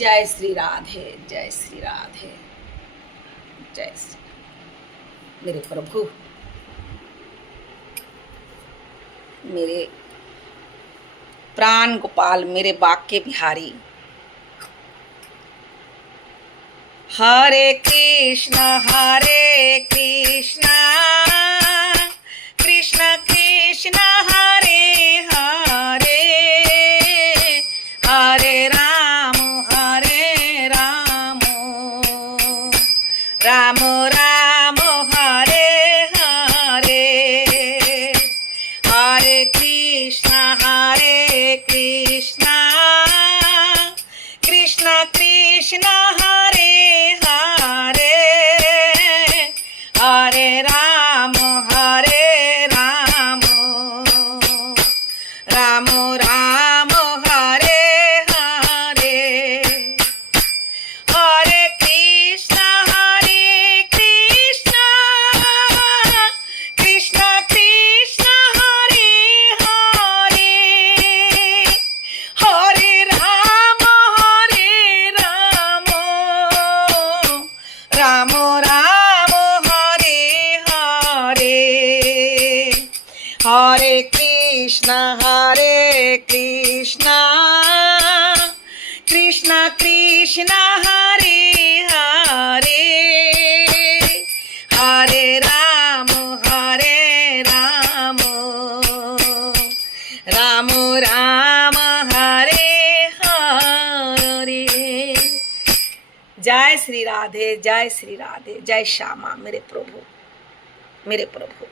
जय श्री राधे, जय श्री राधे, जय श्री मेरे प्रभु, मेरे प्राण गोपाल, मेरे बाके बिहारी। हरे कृष्ण कृष्ण कृष्ण हरे हरे, हरे राम राम राम हरे हरे, हरे कृष्ण कृष्ण कृष्ण हरे हरे, हरे राम राम राम हरे हरे, हरे कृष्ण कृष्ण कृष्ण हरे हरे, हरे राम राम राम हरे हरे, हरे कृष्ण कृष्ण कृष्ण हरे हरे, हरे राम राम हरे हरे। जय श्री राधे, जय श्री राधे, जय श्यामा मेरे प्रभु, मेरे प्रभु।